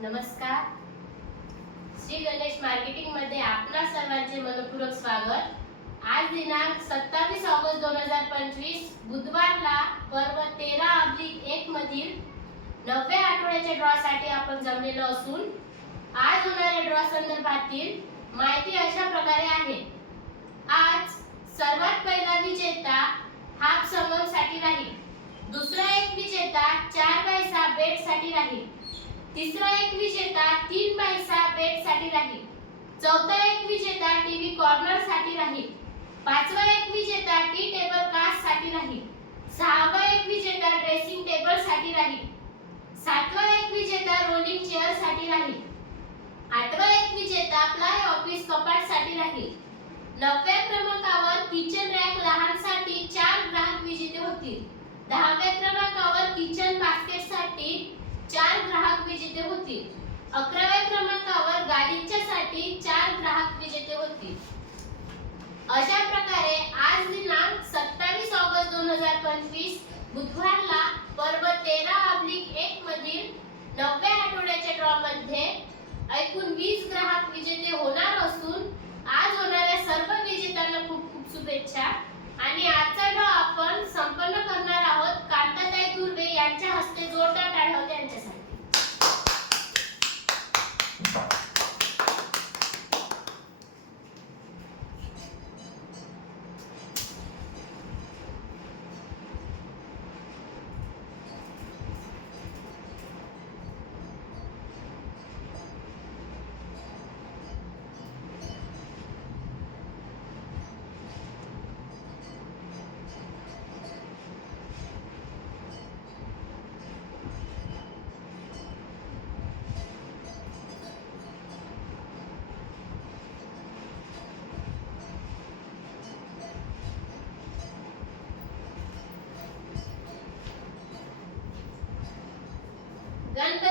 नमस्कार. श्री गणेश मार्केटिंगमध्ये आपणा सर्वांचे मनपूर्वक स्वागत. आज दिनांक सत्तावीस ऑगस्ट दोन हजार पंचवीस बुधवारला पर्व तेरा अब्लिक एक मधील नवव्या आठवड्याच्या ड्रॉ साठी आपण जमलेलो असून आज होणाऱ्या ड्रॉ संदर्भातील माहिती अशा प्रकारे आहे. आज सर्वात पहिला विजेता हाफ संगमसाठी राहील. दुसरा एक विजेता चार बाय सहा बेटसाठी राहील. तिसरा एक विजेता तीन बाय सहा बेटसाठी राहील. चौथा एक विजेता टीव्ही कॉर्नरसाठी राहील. पाचवा एक विजेता टी टेबल कास्टसाठी राहील. सहावा एक विजेता ड्रेसिंग टेबलसाठी राहील. सातवा एक विजेता रोलिंग चेअरसाठी राहील. आठवा एक विजेता प्लाय ऑफिस कपाटसाठी राहील. नवव्या क्रमांकावर किचन रॅक लहानसाठी चार ग्राहक विजेते होतील. दहाव्या क्रमांकावर किचन बास्केटसाठी चार ग्राहक विजेते होतील अकराव्या क्रमांकावर गाडींच्या साठी चार ग्राहक विजेते होतील अशा प्रकारे आज दिनांक सत्तावीस ऑगस्ट दोन हजार पंचवीस बुधवारला पर्व तेरा अब्लिक एक मधील नवव्या आठवड्याच्या ड्रॉ मध्ये एकूण वीस ग्राहक विजेते होणार असून आज होणाऱ्या सर्व विजेत्यांना खूप खूप शुभेच्छा. आणि आजचा ड्रॉ आपण संपन्न करणार आहोत.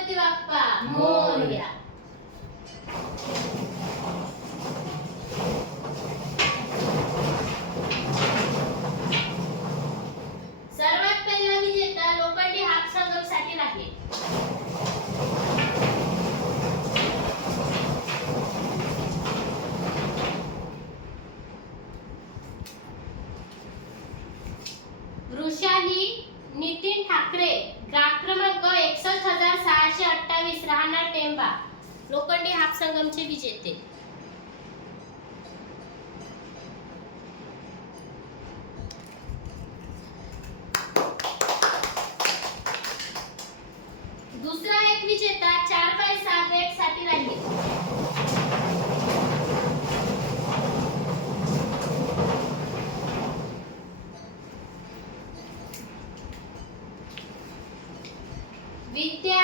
गणपती बाप्पा मोरया सर्वात पहिला विजेता लोखंडी हाफ संगमसाठी राहील वृषाली नितीन ठाकरे ग्राहक क्रमांक एकसष्ट हजार सहाशे अठ्ठावीस राहणार टेंबा लोखंडी हाफ संगमचे विजेते दुसरा एक विजेता चार बाय सहा बेटसाठी राहील विद्या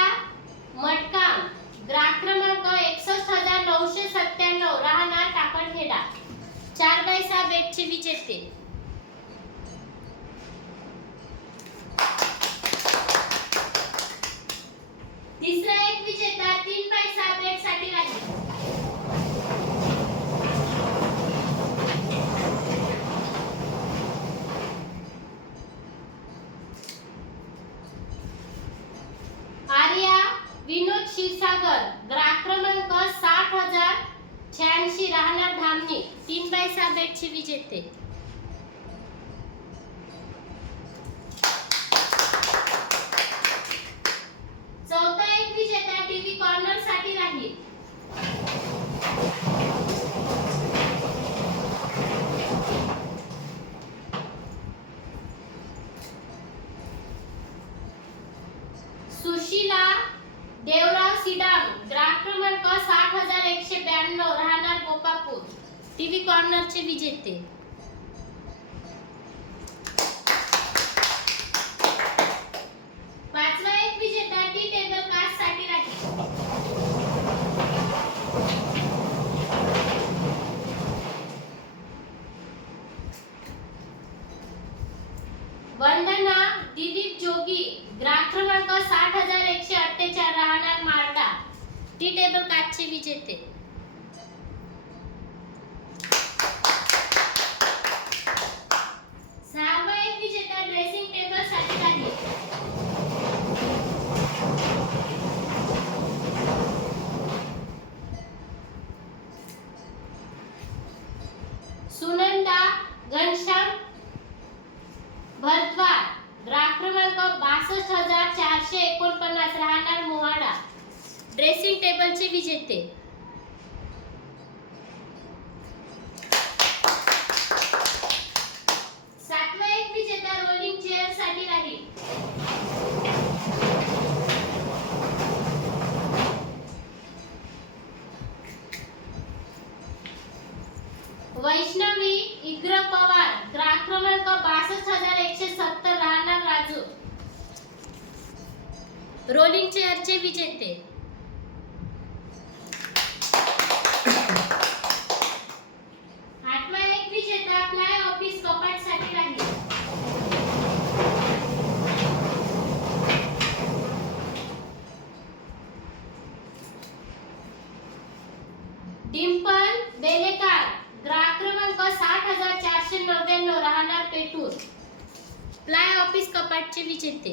मटकाम ग्राहक क्रमांक एकसष्ट हजार नऊशे सत्त्याण्णव राहणार टाकणखेडा चार बाय सहा बेटचे विजेते तिसरा एक विजेता तीन बाय सहा बेटसाठी राहील आर्या विनोद क्षीरसागर ग्राहक क्रमांक साठ हजार शहाऐंशी राहणार धामणी. तीन बाय सहा बेटचे विजेते. येते. विजेता ड्रेसिंग सुनंदा घनश्याम बासष्ट हजार चारशे एकोणपन्नास राहणार मोहाडा. ड्रेसिंग टेबलचे विजेते. वैष्णवी इग्र पवार ग्राहक क्रमांक बासष्ट हजार एकशे सत्तर राहणार राजू. रोलिंग चेअरचे विजेते. নিচেতে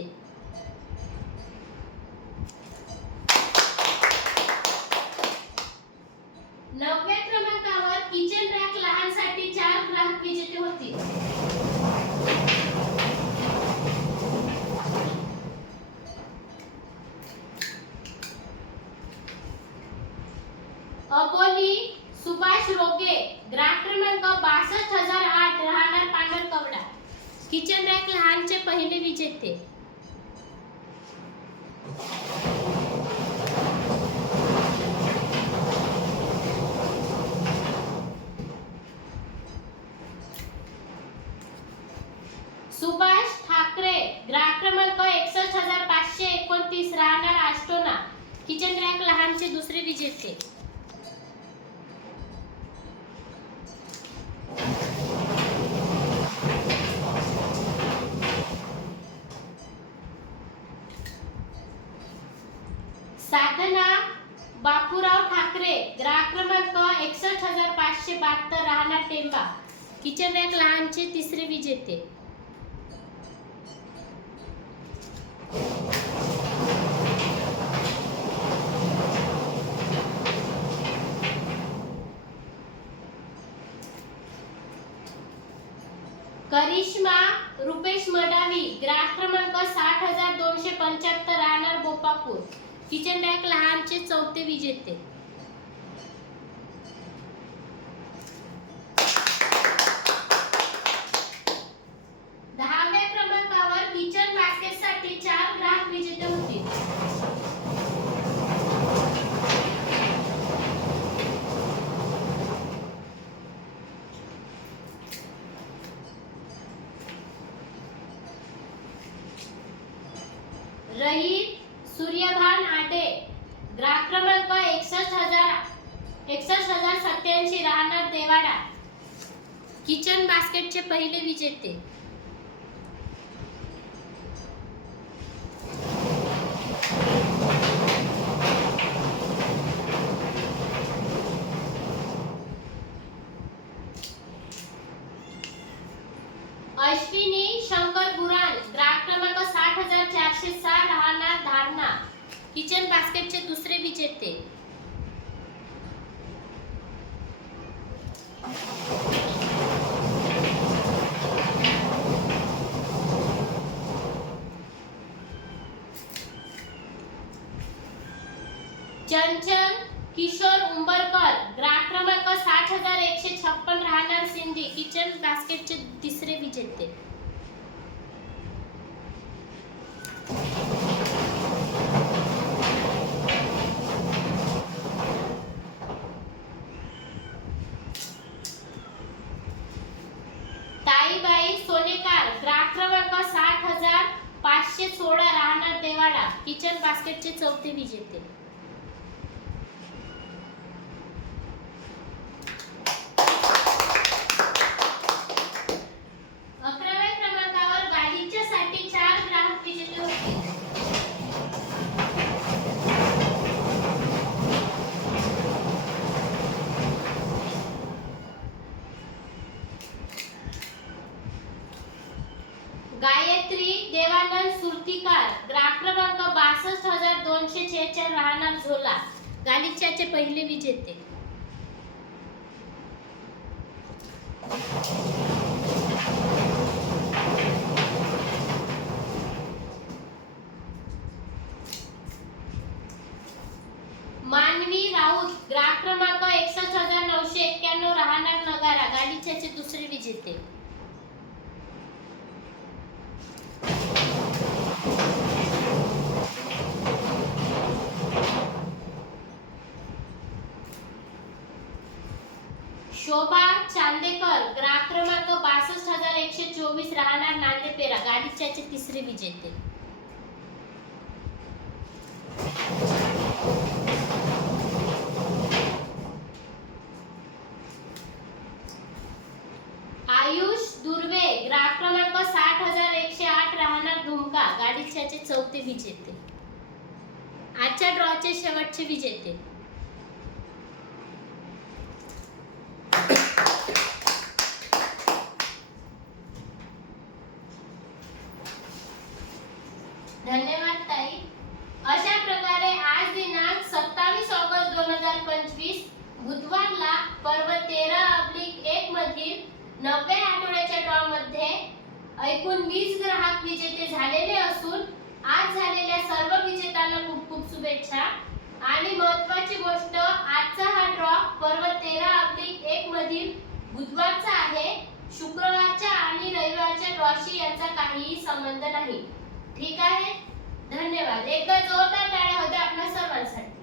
किचन रॅक लहानचे पहिले विजेते. सुभाष ठाकरे ग्राहक क्रमांक एकसष्ट हजार पाचशे एकोणतीस राहणार आष्टोना. किचन रॅक लहानचे दुसरे विजेते साधना बापूराव ठाकरे ग्राहक क्रमांक एकसष्ट हजार पाचशे बहात्तर राहणार किचन रॅक लहानचे तिसरे विजेते करिश्मा रुपेश मडावी ग्राहक क्रमांक साठ हजार दोनशे पंच्याहत्तर राहणार गोपापूर. किचन रॅक लहानचे चौथे विजेते दहाव्या क्रमांकावर किचन बास्केटसाठी चार ग्राहक विजेते होतील रहीत सूर्यभान आटे ग्राहक क्रमांक एकसष्ट हजार एकसष्ट हजार सत्याऐंशी राहणार देवाडा किचन बास्केटचे पहिले विजेते अश्विनी शंकर बुरान ग्राहक क्रमांक साठ हजार चारशे सहा राहणार धारणा किचन बास्केटचे दुसरे विजेते चंचन किशोर उंबरकर ग्राहक क्रमांक साठ हजार एकशे छप्पन राहणार सिंधी किचन बास्केटचे तिसरे विजेते ताईबाई सोनेकार ग्राहक क्रमांक साठ हजार पाचशे सोळा राहणार देवाडा किचन बास्केटचे चौथे विजेते अकराव्या क्रमांकावर गालीच्या साठी चार ग्राहक विजेते होते गायत्री देवानंद सुरतीकार ग्राहक क्रमांक बासष्ट हजार दोनशे छेचाळ बघा झोला गालिच्याचे पहिले विजेते दुसरे विजेते शोभा चांदेकर ग्राहक क्रमांक बासष्ट हजार एकशे चोवीस राहणार नांदेपेरा गाडीच्याचे तिसरे विजेते. आयुष दुर्वे ग्राहक क्रमांक साठ हजार एकशे आठ राहणार धुमका. गाडीच्याचे चौथे विजेते. आजच्या ड्रॉचे शेवटचे विजेते. धन्यवाद ताई. अशा प्रकारे आज दिनांक सत्तावीस ऑगस्ट दोन हजार पंचवीस बुधवारला पर्व तेरा अब्लिक एक मधील नवव्या आठवड्याच्या ड्रॉ मध्ये एकूण वीस ग्राहक विजेते झालेले असून आज झालेल्या सर्व विजेत्यांना खूप खूप शुभेच्छा. आणि महत्वाची गोष्ट आजचा हा ड्रॉ पर्व तेरा अब्लिक एक मधील बुधवारचा आहे. शुक्रवारच्या आणि रविवारच्या ड्रॉशी यांचा काहीही संबंध नाही. ठीक आहे? धन्यवाद. एकदा जोरदार टाळ्या होत्या आपल्या सर्वांसाठी.